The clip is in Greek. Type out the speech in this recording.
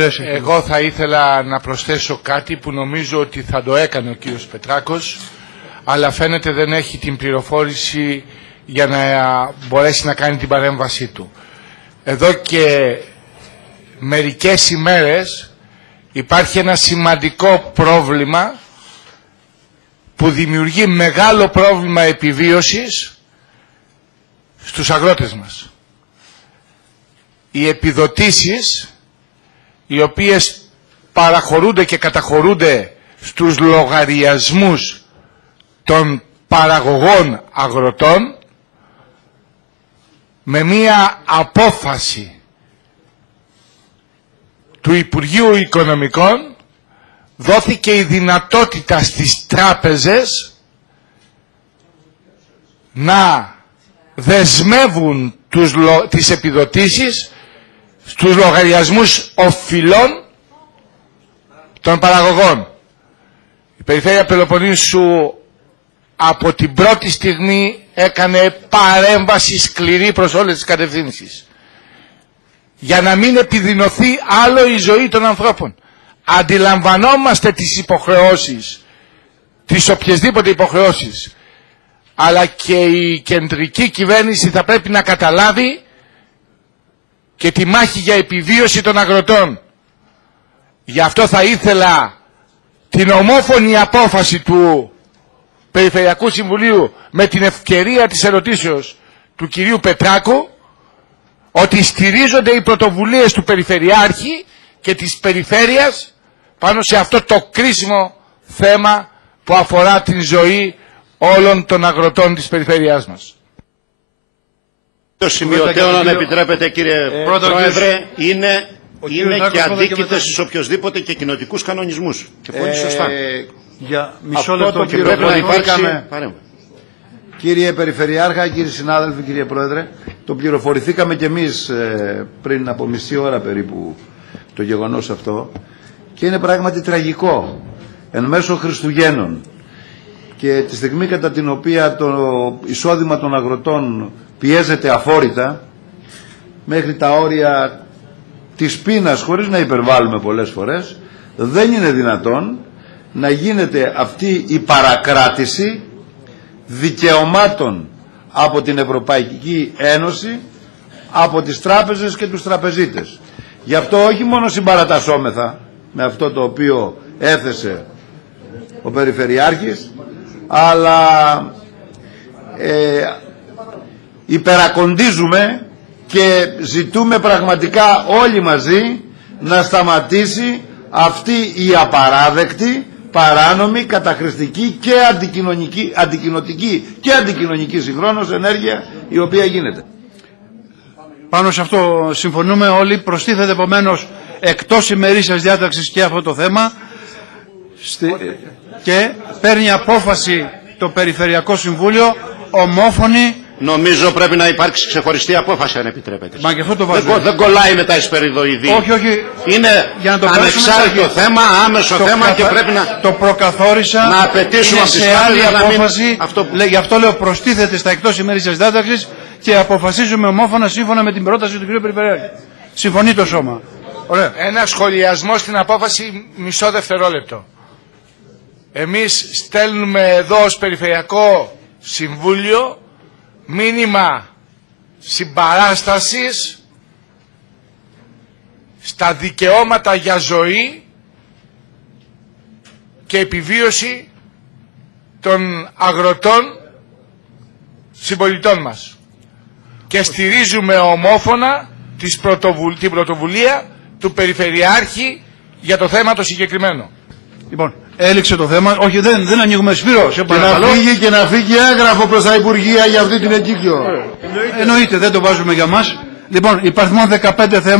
Εγώ θα ήθελα να προσθέσω κάτι που νομίζω ότι θα το έκανε ο κύριος Πετράκος, αλλά φαίνεται δεν έχει την πληροφόρηση για να μπορέσει να κάνει την παρέμβασή του. Εδώ και μερικές ημέρες υπάρχει ένα σημαντικό πρόβλημα που δημιουργεί μεγάλο πρόβλημα επιβίωσης στους αγρότες μας. Οι επιδοτήσεις, οι οποίες παραχωρούνται και καταχωρούνται στους λογαριασμούς των παραγωγών αγροτών, με μία απόφαση του Υπουργείου Οικονομικών δόθηκε η δυνατότητα στις τράπεζες να δεσμεύουν τις επιδοτήσεις στους λογαριασμούς οφειλών των παραγωγών. Η Περιφέρεια Πελοποννήσου από την πρώτη στιγμή έκανε παρέμβαση σκληρή προς όλες τις κατευθύνσεις για να μην επιδεινωθεί άλλο η ζωή των ανθρώπων. Αντιλαμβανόμαστε τις υποχρεώσεις, τις οποιασδήποτε υποχρεώσεις, αλλά και η κεντρική κυβέρνηση θα πρέπει να καταλάβει και τη μάχη για επιβίωση των αγροτών. Γι' αυτό θα ήθελα την ομόφωνη απόφαση του Περιφερειακού Συμβουλίου με την ευκαιρία της ερωτήσεως του κυρίου Πετράκου ότι στηρίζονται οι πρωτοβουλίες του Περιφερειάρχη και της Περιφέρειας πάνω σε αυτό το κρίσιμο θέμα που αφορά την ζωή όλων των αγροτών της περιφέρειάς μας. Το σημειωτέο, αν επιτρέπετε κύριε Πρόεδρε, είναι και αντίκειται στους οποιοσδήποτε και κοινοτικούς κανονισμούς. Και πολύ σωστά. Για μισό λεπτό και πρέπει να υπάρξει. Κύριε Περιφερειάρχα, κύριοι συνάδελφοι, κύριε Πρόεδρε, το πληροφορηθήκαμε κι εμείς πριν από μισή ώρα περίπου το γεγονός αυτό και είναι πράγματι τραγικό. Εν μέσω Χριστουγέννων και τη στιγμή κατά την οποία το εισόδημα των αγροτών πιέζεται αφόρητα μέχρι τα όρια της πείνας, χωρίς να υπερβάλλουμε πολλές φορές, δεν είναι δυνατόν να γίνεται αυτή η παρακράτηση δικαιωμάτων από την Ευρωπαϊκή Ένωση, από τις τράπεζες και τους τραπεζίτες. Γι' αυτό όχι μόνο συμπαρατασσόμεθα με αυτό το οποίο έθεσε ο Περιφερειάρχης, αλλά υπερακοντίζουμε και ζητούμε πραγματικά όλοι μαζί να σταματήσει αυτή η απαράδεκτη, παράνομη, καταχρηστική και αντικοινοτική και αντικοινωνική συγχρόνως ενέργεια η οποία γίνεται. Πάνω σε αυτό συμφωνούμε όλοι. Προστίθεται επομένως εκτός ημερήσιας διάταξης και αυτό το θέμα και παίρνει απόφαση το Περιφερειακό Συμβούλιο ομόφωνη. Νομίζω πρέπει να υπάρξει ξεχωριστή απόφαση, αν επιτρέπετε. Μα και αυτό το βάζω. Δεν κολλάει με τα εισπεριδοειδή. Όχι. Είναι ανεξάρτητο θέμα, άμεσο θέμα και πρέπει να το προκαθόρισα. Να απαιτήσουμε από τις απόφαση. Γι' αυτό λέω προστίθεται στα εκτός ημερήσιας διάταξης και αποφασίζουμε ομόφωνα σύμφωνα με την πρόταση του κ. Περιφερειάρχη. Συμφωνεί το σώμα. Ωραία. Ένα σχολιασμό στην απόφαση, μισό δευτερόλεπτο. Εμείς στέλνουμε εδώ ως Περιφερειακό Συμβούλιο μήνυμα συμπαράστασης στα δικαιώματα για ζωή και επιβίωση των αγροτών συμπολιτών μας. Και στηρίζουμε ομόφωνα την πρωτοβουλία του Περιφερειάρχη για το θέμα το συγκεκριμένο. Λοιπόν, έληξε το θέμα. Όχι, δεν ανοίγουμε. Σπύρο, σε παρακαλώ. Και να φύγει έγγραφο προς τα Υπουργεία για αυτή την εγκύκλιο. Εννοείται, δεν το βάζουμε για μας. Λοιπόν, υπάρχουν 15 θέματα.